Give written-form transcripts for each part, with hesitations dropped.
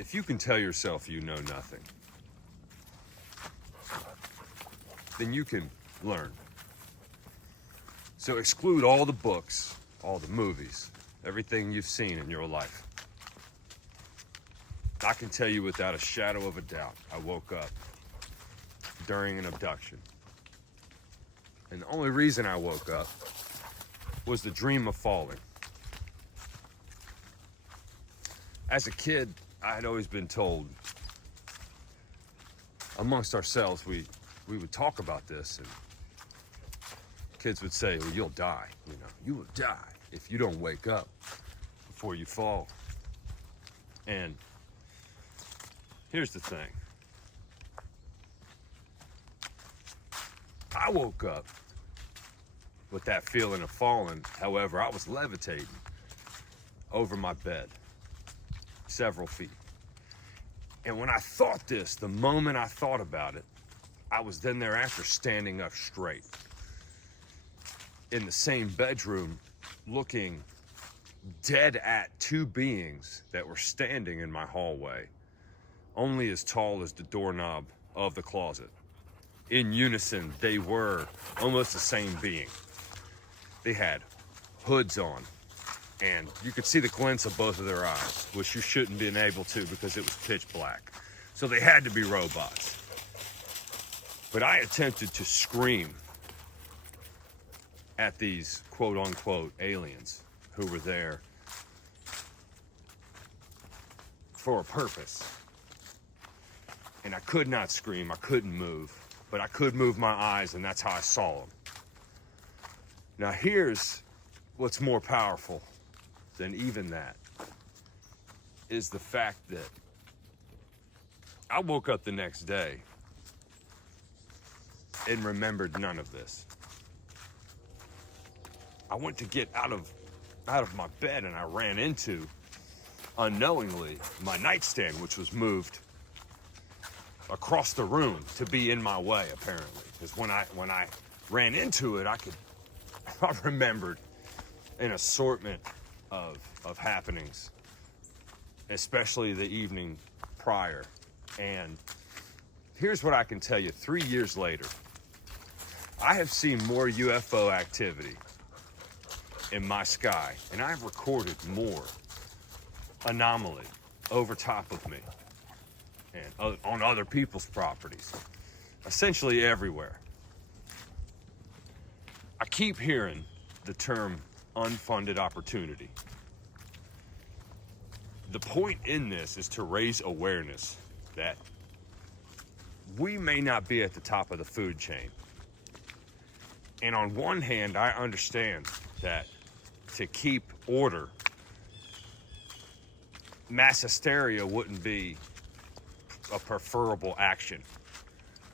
If you can tell yourself you know nothing, then you can learn. So exclude all the books, all the movies, everything you've seen in your life. I can tell you without a shadow of a doubt, I woke up during an abduction. And the only reason I woke up was the dream of falling. As a kid, I had always been told, amongst ourselves, we would talk about this, and kids would say, well, you'll die, you will die if you don't wake up before you fall. And here's the thing. I woke up with that feeling of falling. However, I was levitating over my bed, several feet. And when I thought this, the moment I thought about it, I was then thereafter standing up straight in the same bedroom, looking dead at two beings that were standing in my hallway, only as tall as the doorknob of the closet. In unison, they were almost the same being. They had hoods on, and you could see the glints of both of their eyes, which you shouldn't have been able to because it was pitch black. So they had to be robots. But I attempted to scream at these quote-unquote aliens who were there for a purpose. And I could not scream, I couldn't move, but I could move my eyes, and that's how I saw them. Now here's what's more powerful than even that, is the fact that I woke up the next day and remembered none of this. I went to get out of my bed, and I ran into, unknowingly, my nightstand, which was moved across the room to be in my way, apparently. Because when I ran into it, I remembered an assortment of happenings, especially the evening prior. And here's what I can tell you. 3 years later, I have seen more UFO activity in my sky, and I've recorded more anomaly over top of me and on other people's properties, essentially everywhere. I keep hearing the term unfunded opportunity. The point in this is to raise awareness that we may not be at the top of the food chain. And on one hand, I understand that to keep order, mass hysteria wouldn't be a preferable action.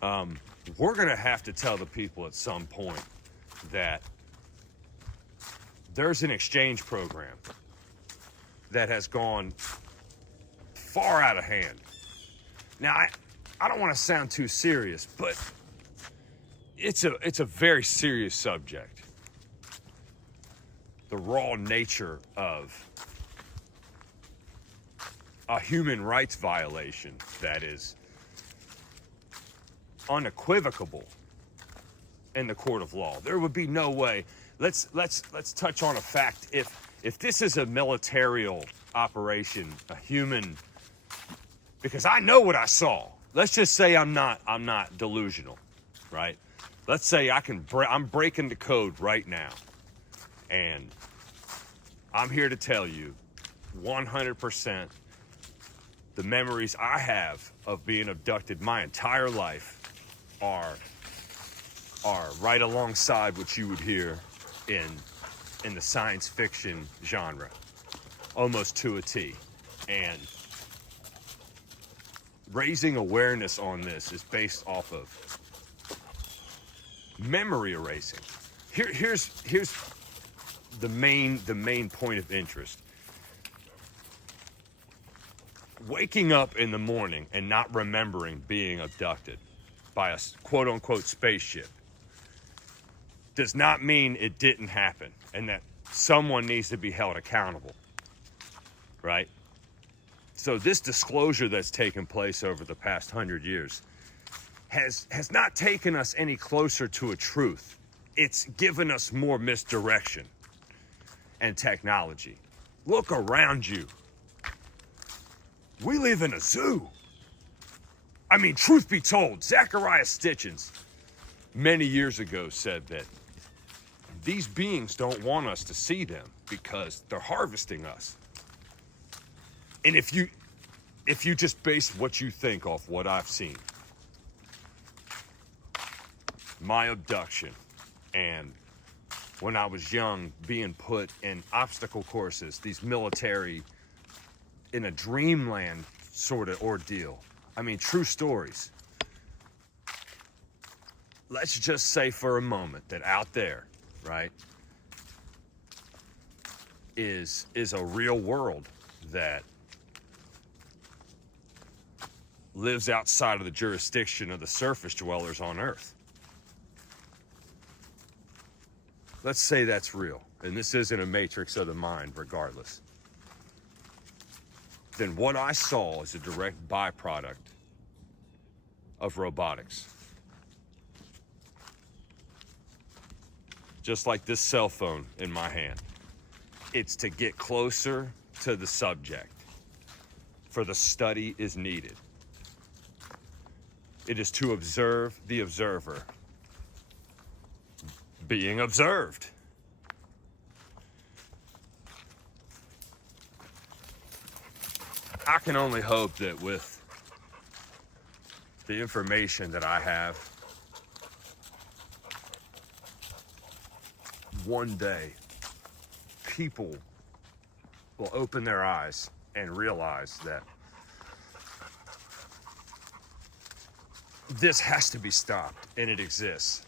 We're gonna have to tell the people at some point that there's an exchange program that has gone far out of hand. Now, I don't want to sound too serious, but it's a very serious subject. The raw nature of a human rights violation that is unequivocal in the court of law. There would be no way. Let's touch on a fact. If this is a military operation, a human, because I know what I saw. Let's just say I'm not delusional, right? Let's say I'm breaking the code right now, and I'm here to tell you 100% the memories I have of being abducted my entire life are right alongside what you would hear in the science fiction genre, almost to a T. And raising awareness on this is based off of memory erasing. Here's the main point of interest. Waking up in the morning and not remembering being abducted by a quote-unquote spaceship does not mean it didn't happen and that someone needs to be held accountable, right? So this disclosure that's taken place over the past 100 years has not taken us any closer to a truth. It's given us more misdirection and technology. Look around you. We live in a zoo. I mean, truth be told, Zecharia Stitchens many years ago said that these beings don't want us to see them because they're harvesting us. And if you just base what you think off what I've seen, my abduction, and when I was young, being put in obstacle courses, these military, in a dreamland sort of ordeal. I mean, true stories. Let's just say for a moment that out there, right, is a real world that lives outside of the jurisdiction of the surface dwellers on Earth. Let's say that's real, and this isn't a matrix of the mind regardless. Then what I saw is a direct byproduct of robotics. Just like this cell phone in my hand. It's to get closer to the subject, for the study is needed. It is to observe the observer being observed. I can only hope that with the information that I have, one day people will open their eyes and realize that this has to be stopped, and it exists.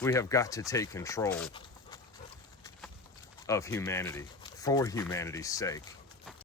We have got to take control of humanity for humanity's sake.